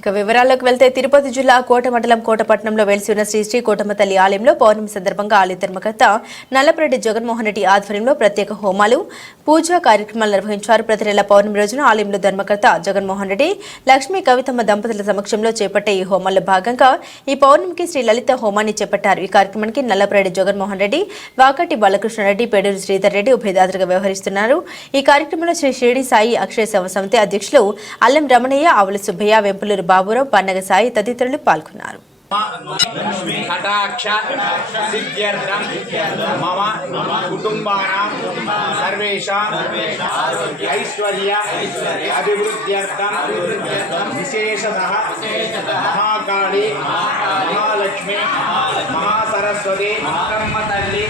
ఇక వివరాల్లోకి వెళ్తే తిరుపతి జిల్లా కోట మండలం కోటపట్నంలో వెలిసి ఉన్న శ్రీ శ్రీ కోటమ్మ తల్లి ఆలయంలో పౌర్ణమి సందర్భంగా ఆలయ ధర్మకర్త నల్లపరెడ్డి జగన్మోహన్ రెడ్డి ఆధ్వర్యంలో ప్రత్యేక హోమాలు పూజా కార్యక్రమాలు నిర్వహించారు. ప్రతి నెల పౌర్ణమి రోజున ఆలయంలో ధర్మకర్త జగన్మోహన్ రెడ్డి లక్ష్మీ కవితమ్మ దంపతుల సమక్షంలో చేపట్టే ఈ హోమాల్లో భాగంగా ఈ పౌర్ణమికి శ్రీ లలిత హోమాన్ని చేపట్టారు. ఈ కార్యక్రమానికి నల్లపరెడ్డి జగన్మోహన్ రెడ్డి వాకటి బాలకృష్ణారెడ్డి పేడూరు శ్రీధర్ రెడ్డి ఉభయదాతలుగా వ్యవహరిస్తున్నారు. ఈ కార్యక్రమంలో శ్రీ షిరిడి సాయి అక్షయ సేవ సమితి అధ్యక్షులు అల్లం రమణయ్య ఆవుల సుబ్బయ్య వెంపులూరు బాబురావు పన్నగ సాయి తదితరులు పాల్గొన్నారు. కటాక్ష సిద్ధ్యర్థం మమ కుటుంబానాం సర్వేషాం ఐశ్వర్య అభివృద్ధ్యర్థం విశేషతః మహాకాళి మహాలక్ష్మి మహాసరస్వతి బ్రహ్మ తల్లి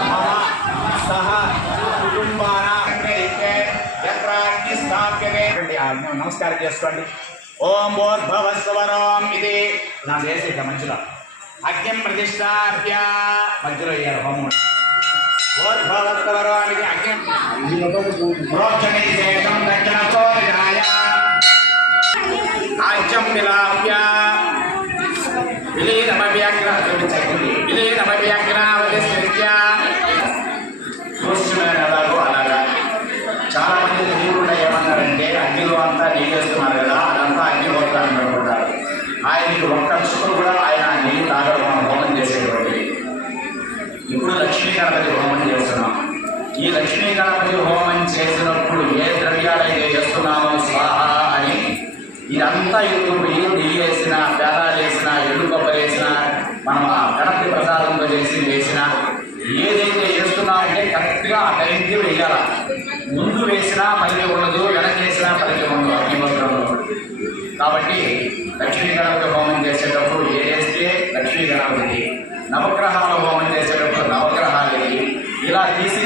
మమ సహ నమస్కారం చేసుకోండి. ఓం భోర్భవస్వరం ఇది. నా చేసి ఇక మంచిలో అగ్యం ప్రతిష్టాభ్య మధ్యలో వేయాలి హోమం భోర్భవస్వరం ఇది అగ్యం ప్రోక్షణీ శేషం దక్షిణ విధాయ ఆజ్యం విలాభ్య విలీనమవ్యాగ్ర విలీనమవ్యాగ్రావతిస్య గణపతి హోమం చేస్తున్నాం. ఈ లక్ష్మీ గణపతి హోమం చేసినప్పుడు ఏ ద్రవ్యాలైతే చేస్తున్నామో స్వాహ అని ఇదంతా ఎత్తుకుపోయి నెయ్యి వేసిన పేదాలు వేసిన ఎల్లు కొబ్బరి వేసిన మనం ఆ గణపతి ప్రసాదంతో చేసి వేసిన ఏదైతే వేస్తున్నామంటే కరెక్ట్గా ఆ టైంకి వేయాల? ముందు వేసినా మళ్ళీ ఉండదు వెనక వేసినా పలికి ఉండదు అగ్నిమంత్రంలో కాబట్టి లక్ష్మీ గణపతి హోమం చేసేటప్పుడు ఏ వేస్తే లక్ష్మీ గణపతి నవగ్రహాల హోమం చేసేటప్పుడు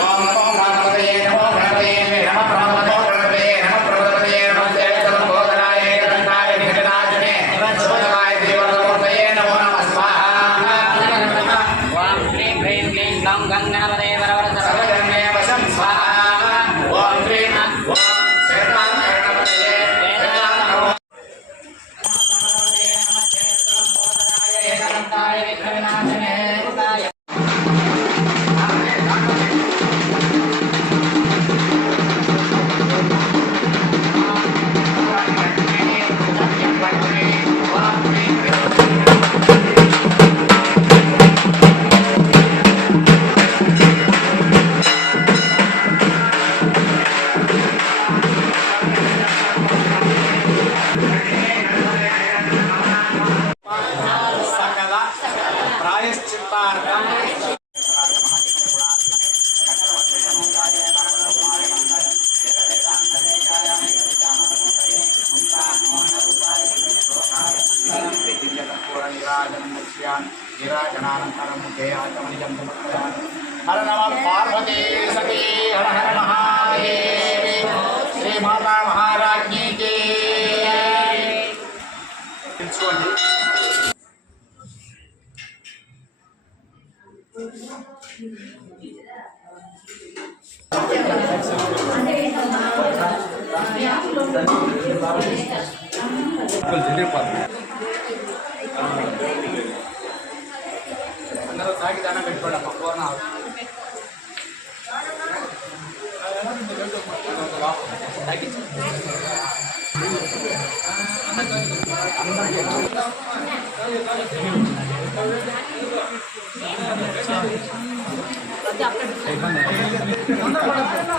বাংলা హర నమ పార్వతీ సతీ హర హర మహాదేవి శ్రీ మాతా మహారాజ్ఞీ కీ తెలుసుకోండి అందరూ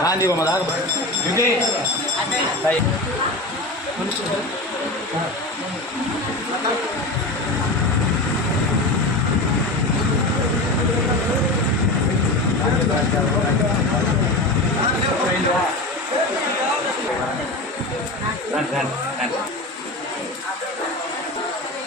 గాంధీ బొమ్మ దాకా ఇది రండి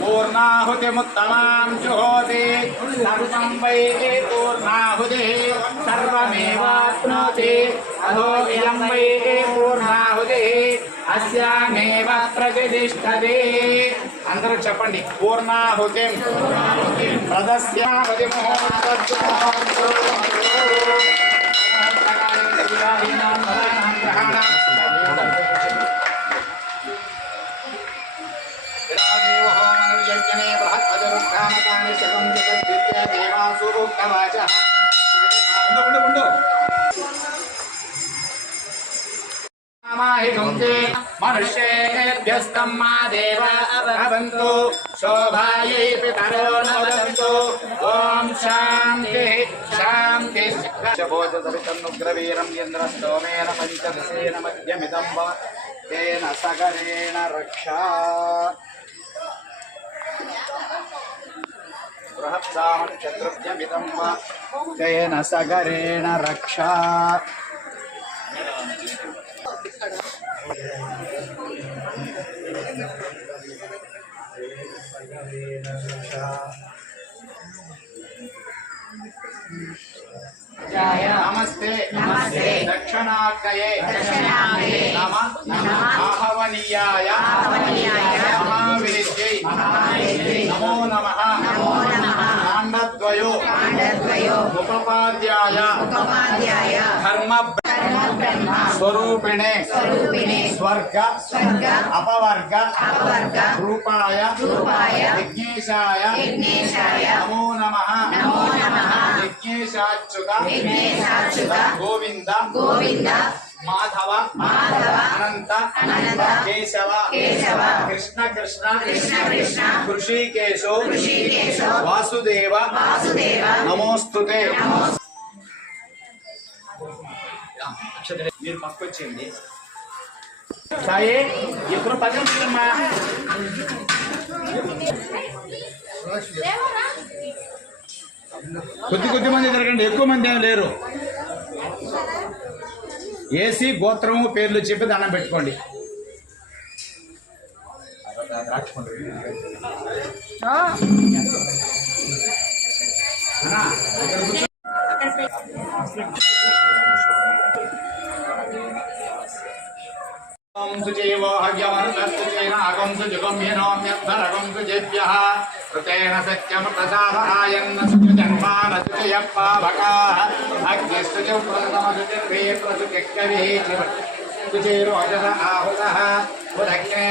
పూర్ణాహుతిముత్తమాం జుహోతి సర్వం వై పూర్ణాహుతి సర్వమేవాప్నోతి అహో ఇయం వై పూర్ణాహుతి అస్యామేవ ప్రతిష్టతే అందరూ చెప్పండి పూర్ణాహుతిం ప్రదస్యావతి హోమనుర్యజ్ఞనే బృహత్పజరుద్ధామకాని శతం జగద్విద్య దేవాసు ఉక్తవాచ ఉండు ఉండు ఉండు మాహిగుంతే మనుష్యేభ్యస్తం మా దేవ అవంతు శోభాయై పితరో నవదంతు ఓం శాంతి बृहत्साहनक्षत्रज्ञमिदं सगरेण रक्षा। नमस्ते। नमस्ते। दक्षिणाग्रये नमः। आहवनीयाय आहवनीयाय నమ నమ. కాండద్వయో. ఉపపాద్యాయ ధర్మ స్వరూపిణే. స్వర్గ. అపవర్గ. రూపాయ. యజ్ఞేశాయ. నమో నమః. యజ్ఞేశాచ్యుత. గోవింద. గోవింద. మాధవ మాధవ అనంత అనంత కేశవ కేశవ కృష్ణ కృష్ణ కృష్ణ హృషీకేశో వాసుదేవ వాసుదేవ నమోస్తుతే. నమో మీరు పక్కొచ్చేయండి సాయి ఇప్పుడు పది నిమిషాలమ్మా కొద్ది కొద్ది మంది తిరగండి ఎక్కువ మంది ఏమి లేరు. ఏసీ గోత్రము పేర్లు చెప్పి దండం పెట్టుకోండి. సుజీవో హవ్యమరుతస్తుజైనాగం సుజుగమ్యనోమ్యర్థరగం సుజేభ్యః కృతేన సత్యమృతసాదఆయన్న సుజన్మానసుజయప్పావకాः అగ్నిస్తుజు ప్రథమసుజర్వే ప్రసుజక్కవిः సుజేరోజస ఆహుతः ఉదగ్నే